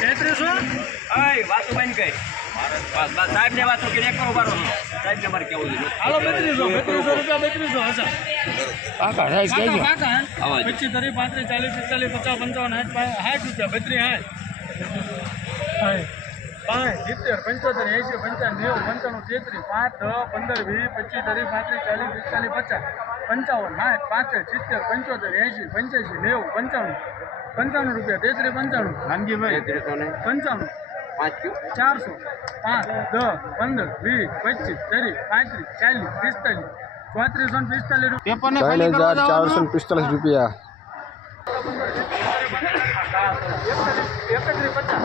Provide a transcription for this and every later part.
તેત્રીસો અય વાતો બંધ કઈ. સાહેબ ને વાતો કરી એક કરો સાહેબ ને મારે કેવું છે? હાલો બેત્રીસો બેત્રીસો રૂપિયા બેત્રીસો હશે કાકા સાઈઝ કાકા કાકા પચીસ ત્રીસ પાંત્રીસ ચાલીસ પિસ્તાલીસ પચાસ પંચાવન સાઠ સાઠ રૂપિયા બત્રીસ સાઠ પાંચ સિત્તેર પંચોતેર એંશી પંચાવન નેવું પંચાણું તેત્રીસ પાંચ દસ પંદર વીસ પચીસ ત્રીસ પાંત્રીસ ચાલીસ પિસ્તાલીસ પચાસ. પંચાવન સાઠ પાસઠ સિત્તેર પંચોતેર એંશી પંચ્યાસી નેવું પંચાણું પંચાણું રૂપિયા તેત્રીસ પંચાણું. ગાંધીભાઈ પંચાણું. પાંચ ચારસો. પાંચ દસ પંદર વીસ પચીસ ત્રીસ પાંત્રીસ ચાલીસ પિસ્તાલીસ ચોત્રીસો ને પિસ્તાલીસ રૂપિયા ત્રણ હજાર ચારસો ને. પિસ્તાલીસ રૂપિયા. એકત્રીસ પચાસ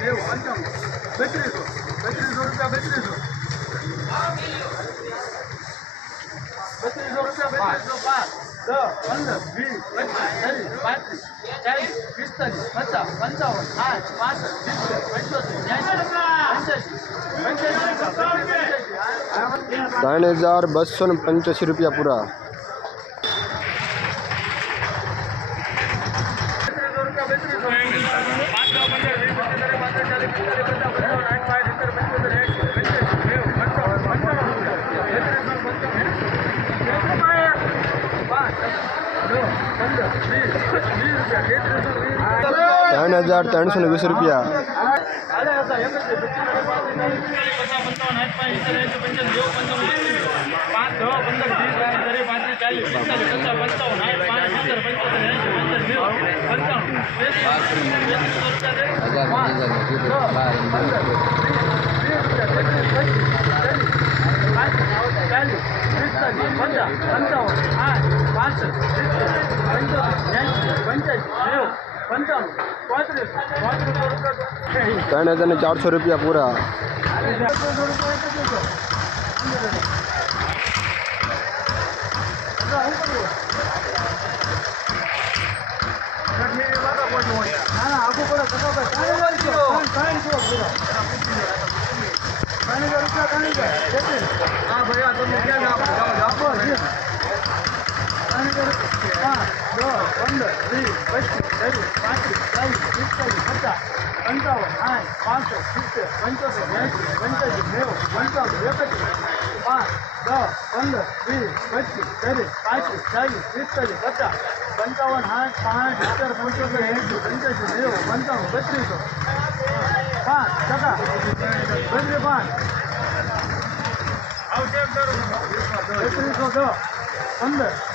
નેવું પંચાવન બત્રીસો બત્રીસો રૂપિયા બત્રીસો બત્રીસો રૂપિયા બત્રીસો પાંચ દસ પંદર વીસ પચીસ ત્રીસ પાંત્રીસ ચાલીસ પિસ્તાલીસ પચાસ પંચાવન સાઠ પાસઠ સિત્તેર પંચોતેર એંશી પંચ્યાસી પંચ્યાસી પંચ્યાસી ત્રણ હજાર બસો ને પંચ્યાસી રૂપિયા પૂરા ત્રણ હજાર ત્રણસો ને વીસ રૂપિયા ત્રણ હજાર ને ચારસો રૂપિયા પૂરા પંદર વીસ પચીસ ત્રીસ પાંત્રીસ ચાલીસ પિસ્તાલીસ પચાસ પંચાવન સાઠ પાંચસો સિત્તેર પંચોતેર એંશી પંચ્યાસી નેવું પંચાવન એકત્રીસ પાંચ દસ પંદર વીસ પચીસ ત્રીસ પાંત્રીસ ચાલીસ પિસ્તાલીસ પચાસ પંચાવન સાઠ પાંચ સિત્તેર પંચોતેર એંશી પંચ્યાસી નેવું પંચાવન બત્રીસો પાંચ ટકા બત્રીસ પાંચ બત્રીસો દસ પંદર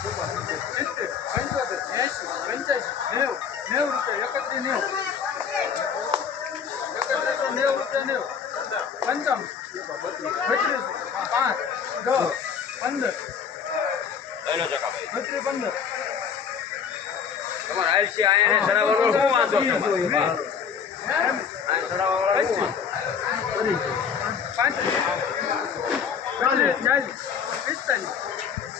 સિત્તેર પંચોતેર એંશી પંચ્યાસી નેવું નેવું રૂપિયા એકત્રીસ પાંચ દસ પંદર પિસ્તાલીસ